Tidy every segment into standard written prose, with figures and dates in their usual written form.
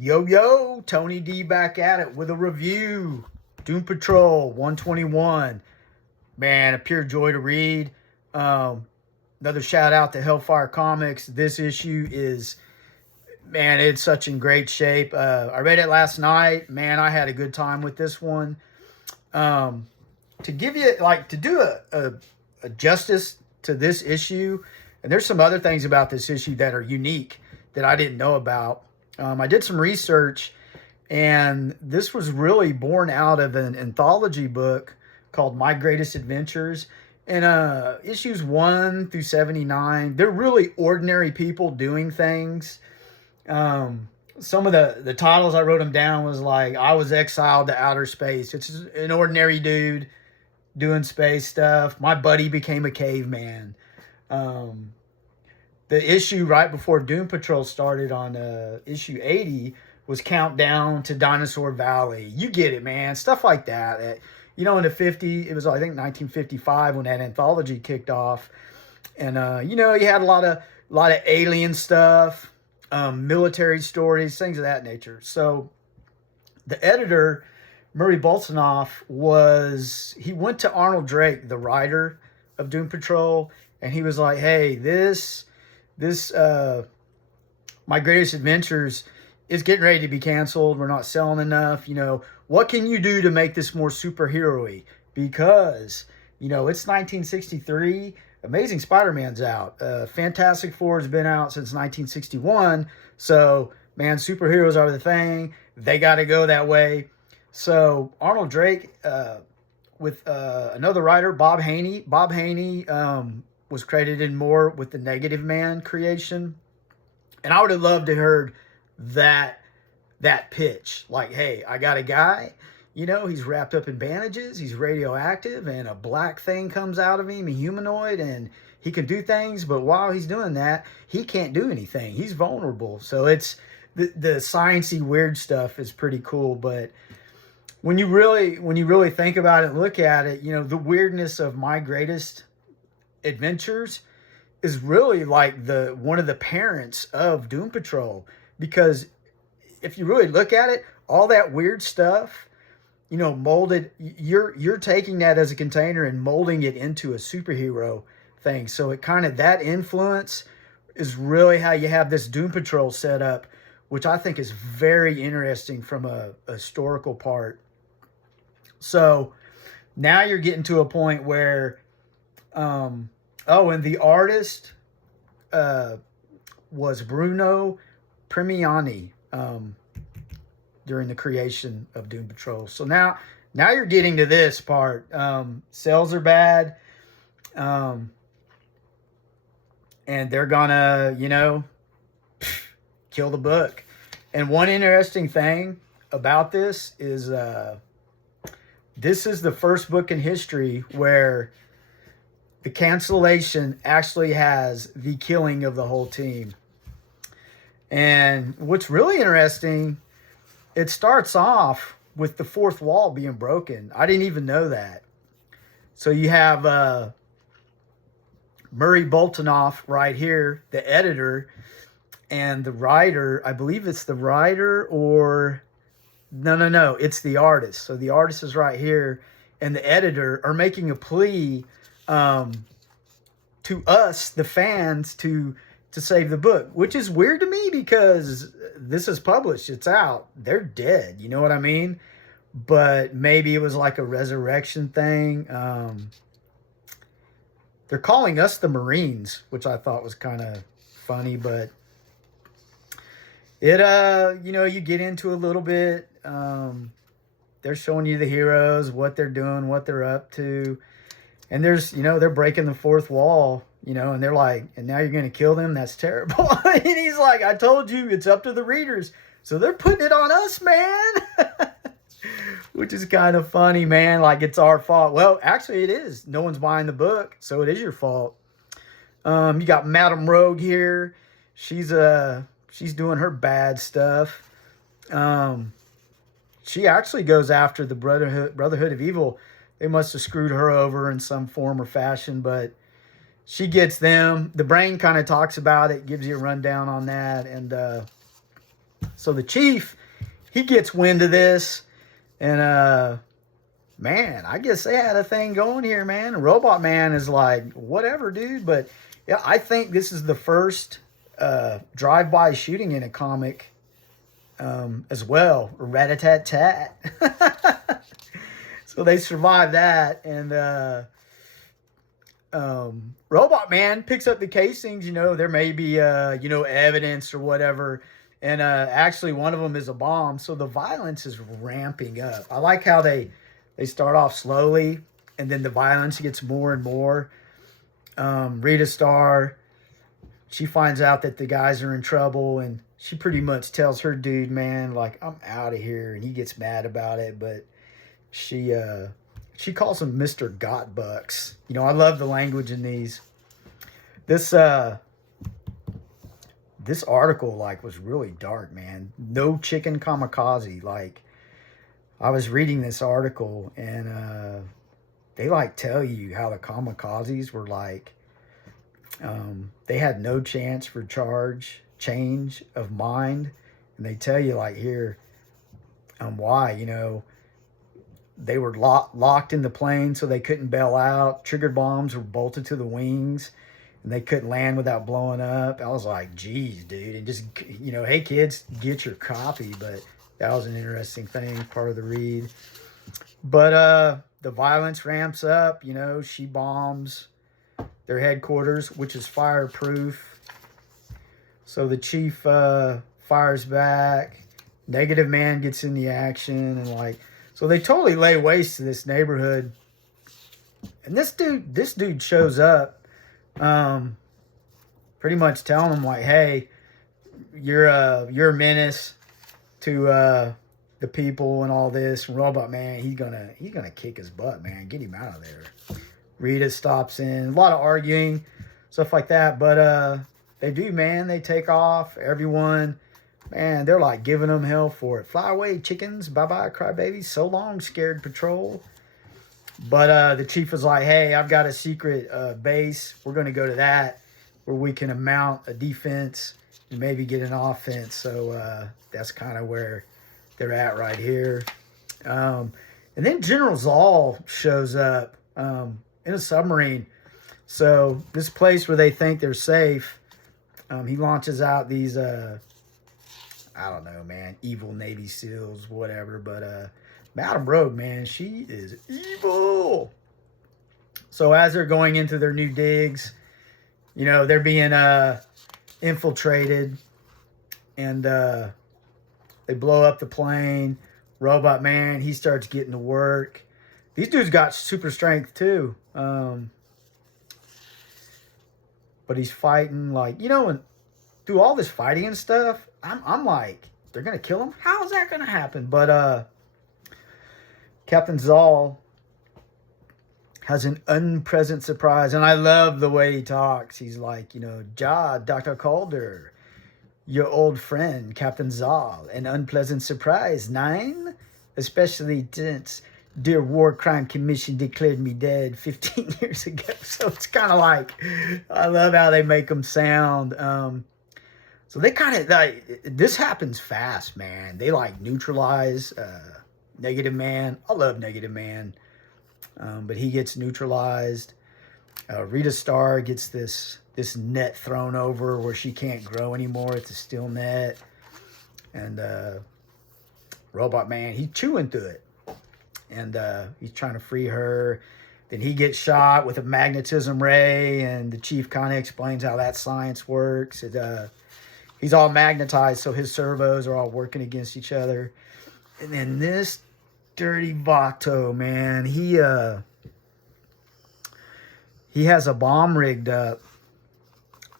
Yo, yo, Tony D back at it with a review. Doom Patrol 121. Man, a pure joy to read. Another shout out to Hellfire Comics. This issue is, man, it's such in great shape. I read it last night. Man, I had a good time with this one. To give you, to do a justice to this issue, and there's some other things about this issue that are unique that I didn't know about. I did some research, and this was really born out of an anthology book called My Greatest Adventures. And issues 1 through 79, they're really ordinary people doing things. Some of the titles I wrote them down was like, I was exiled to outer space. It's just an ordinary dude doing space stuff. My buddy became a caveman. The issue right before Doom Patrol started on issue 80 was Countdown to Dinosaur Valley. You get it, man. Stuff like that. In the 50s, it was, I think, 1955 when that anthology kicked off. And, you had a lot of alien stuff, military stories, things of that nature. So the editor, Murray Boltinoff, he went to Arnold Drake, the writer of Doom Patrol, and he was like, hey, this My Greatest Adventures is getting ready to be canceled. We're not selling enough. What can you do to make this more superhero-y? Because, it's 1963. Amazing Spider-Man's out. Fantastic Four has been out since 1961. So, man, superheroes are the thing. They got to go that way. So, Arnold Drake, with another writer, Bob Haney. Bob Haney was credited more with the Negative Man creation. And I would have loved to heard that pitch. Like, hey, I got a guy, he's wrapped up in bandages, he's radioactive, and a black thing comes out of him, a humanoid, and he can do things, but while he's doing that, he can't do anything. He's vulnerable. So it's the sciencey weird stuff is pretty cool, but when you really think about it, look at it, the weirdness of My Greatest Adventures is really like one of the parents of Doom Patrol, because if you really look at it, all that weird stuff, molded, you're taking that as a container and molding it into a superhero thing. So it kind of, that influence is really how you have this Doom Patrol set up, which I think is very interesting from a historical part. So now you're getting to a point where, and the artist was Bruno Premiani during the creation of Doom Patrol. So now you're getting to this part. Sales are bad, and they're gonna, kill the book. And one interesting thing about this is this is the first book in history where the cancellation actually has the killing of the whole team. And what's really interesting, it starts off with the fourth wall being broken. I didn't even know that. So you have Murray Boltinoff right here, the editor, and the writer. I believe it's the writer, or no, it's the artist. So the artist is right here, and the editor are making a plea to us, the fans, to save the book, which is weird to me because this is published, it's out, they're dead, you know what I mean? But maybe it was like a resurrection thing. They're calling us the Marines, which I thought was kind of funny, but it you get into a little bit. They're showing you the heroes, what they're doing, what they're up to, and there's they're breaking the fourth wall, and they're like, and now you're going to kill them? That's terrible. And he's like, I told you, it's up to the readers. So they're putting it on us, man. Which is kind of funny, man. Like, it's our fault. Well, actually it is. No one's buying the book, so it is your fault. You got Madam Rogue here. She's doing her bad stuff. She actually goes after the Brotherhood of Evil. They must have screwed her over in some form or fashion, but she gets them. The Brain kind of talks about it, gives you a rundown on that, and So the chief, he gets wind of this, and man, I guess they had a thing going here, man. And Robot Man is like, whatever, dude. But yeah, I think this is the first drive-by shooting in a comic as well. Rat-a-tat-tat. So they survived that, and Robot Man picks up the casings. You know, there may be evidence or whatever, and actually one of them is a bomb. So the violence is ramping up. I like how they start off slowly, and then the violence gets more and more. Rita Star, she finds out that the guys are in trouble, and she pretty much tells her dude, man, like, I'm out of here, and he gets mad about it, but she calls him Mr. Gotbucks. You know, I love the language in these. This article, like, was really dark, man. No chicken kamikaze. Like, I was reading this article, and they, like, tell you how the kamikazes were, like, they had no chance for change of mind. And they tell you, like, here, why, you know, they were locked in the plane so they couldn't bail out. Trigger bombs were bolted to the wings, and they couldn't land without blowing up. I was like, geez, dude. And just, you know, hey, kids, get your copy. But that was an interesting thing, part of the read. But the violence ramps up. You know, she bombs their headquarters, which is fireproof. So the chief fires back. Negative Man gets in the action, and, like, so they totally lay waste to this neighborhood. And this dude shows up, pretty much telling them, like, hey, you're a menace to the people and all this. And Robot Man, he's gonna kick his butt, man. Get him out of there. Rita stops in. A lot of arguing, stuff like that. But they do, man. They take off. Everyone, man, they're like giving them hell for it. Fly away, chickens. Bye-bye, crybabies. So long, scared patrol. But the chief was like, hey, I've got a secret base. We're going to go to that where we can mount a defense and maybe get an offense. So that's kind of where they're at right here. And then General Zoll shows up in a submarine. So this place where they think they're safe, he launches out these... I don't know, man, evil Navy SEALs, whatever. But Madam Rogue, man, she is evil. So as they're going into their new digs, you know, they're being infiltrated, and they blow up the plane. Robot Man, he starts getting to work. These dudes got super strength too. But he's fighting, like, you know, and through all this fighting and stuff, I'm like, they're going to kill him? How is that going to happen? But Captain Zoll has an unpleasant surprise. And I love the way he talks. He's like, you know, Dr. Calder, your old friend, Captain Zoll. An unpleasant surprise, 9? Especially since dear War Crime Commission declared me dead 15 years ago. So it's kind of like, I love how they make them sound. So they kind of, like, this happens fast, man. They, like, neutralize Negative Man. I love Negative Man. But he gets neutralized. Rita Star gets this net thrown over where she can't grow anymore. It's a steel net. And Robot Man, he's chewing through it. And he's trying to free her. Then he gets shot with a magnetism ray. And the chief kind of explains how that science works. He's all magnetized, so his servos are all working against each other. And then this dirty Vato, man, he has a bomb rigged up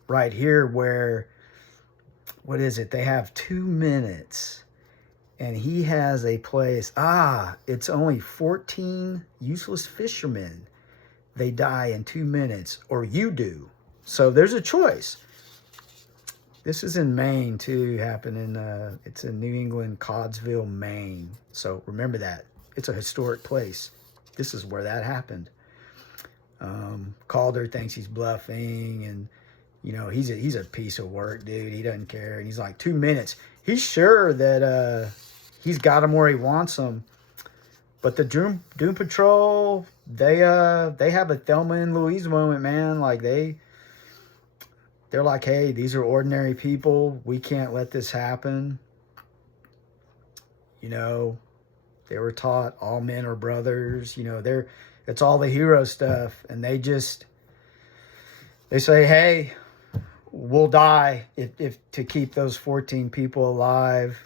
right here where, what is it? They have 2 minutes. And he has a place. It's only 14 useless fishermen. They die in 2 minutes, or you do. So there's a choice. This is in Maine, too, happening. It's in New England, Codsville, Maine. So remember that. It's a historic place. This is where that happened. Calder thinks he's bluffing, and, you know, he's a piece of work, dude. He doesn't care. And he's like, 2 minutes. he's sure that he's got him where he wants him. But the Doom Patrol, they have a Thelma and Louise moment, man. Like they're like, hey, these are ordinary people. We can't let this happen. You know, they were taught all men are brothers. You know, it's all the hero stuff, and they say, hey, we'll die if to keep those 14 people alive.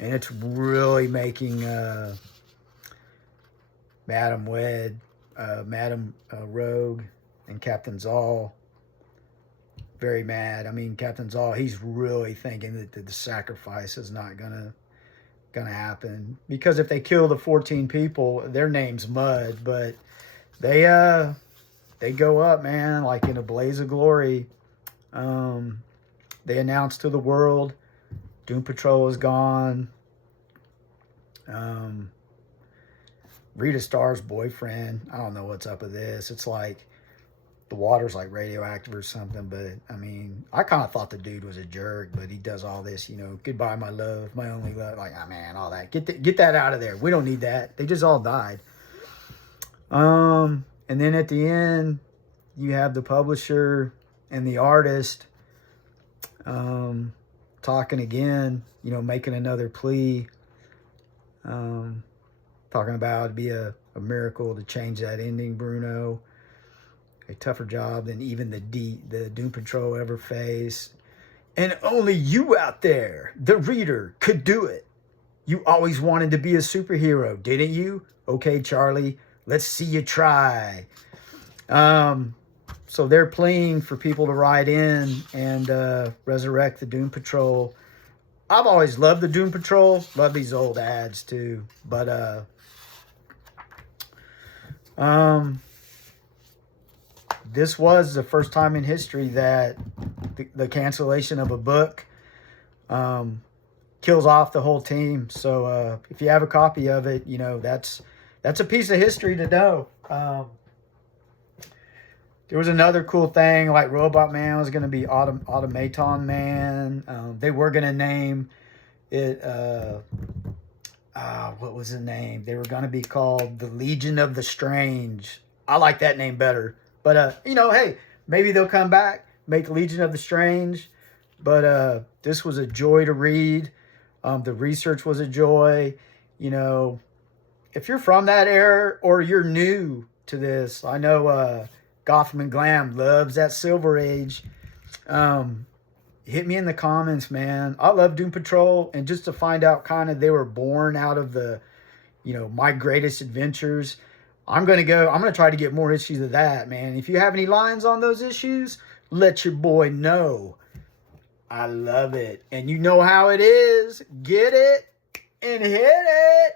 And it's really making Madam Rogue and Captain Zoll very mad. I mean, Captain Zoll, he's really thinking that the sacrifice is not gonna happen, because if they kill the 14 people, their name's mud. But they go up, man, like in a blaze of glory. They announce to the world, Doom Patrol is gone. Rita Starr's boyfriend, I don't know what's up with this. It's like the water's like radioactive or something. But I mean, I kind of thought the dude was a jerk, but he does all this, you know, goodbye my love, my only love. Like, oh man, all that. Get that out of there. We don't need that. They just all died. And then at the end, you have the publisher and the artist talking again, you know, making another plea, talking about it'd be a miracle to change that ending, Bruno. A tougher job than even the Doom Patrol ever faced. And only you out there, the reader, could do it. You always wanted to be a superhero, didn't you? Okay, Charlie, let's see you try. So they're pleading for people to write in and resurrect the Doom Patrol. I've always loved the Doom Patrol. Love these old ads too. But this was the first time in history that the cancellation of a book kills off the whole team. So if you have a copy of it, you know, that's a piece of history to know. There was another cool thing, like Robot Man was going to be Automaton Man. They were going to name it, what was the name? They were going to be called the Legion of the Strange. I like that name better. But, you know, hey, maybe they'll come back, make Legion of the Strange. But this was a joy to read. The research was a joy. You know, if you're from that era or you're new to this, I know Gotham and Glam loves that Silver Age. Hit me in the comments, man. I love Doom Patrol. And just to find out kind of they were born out of the, you know, My Greatest Adventures. I'm going to try to get more issues of that, man. If you have any lines on those issues, let your boy know. I love it. And you know how it is. Get it and hit it.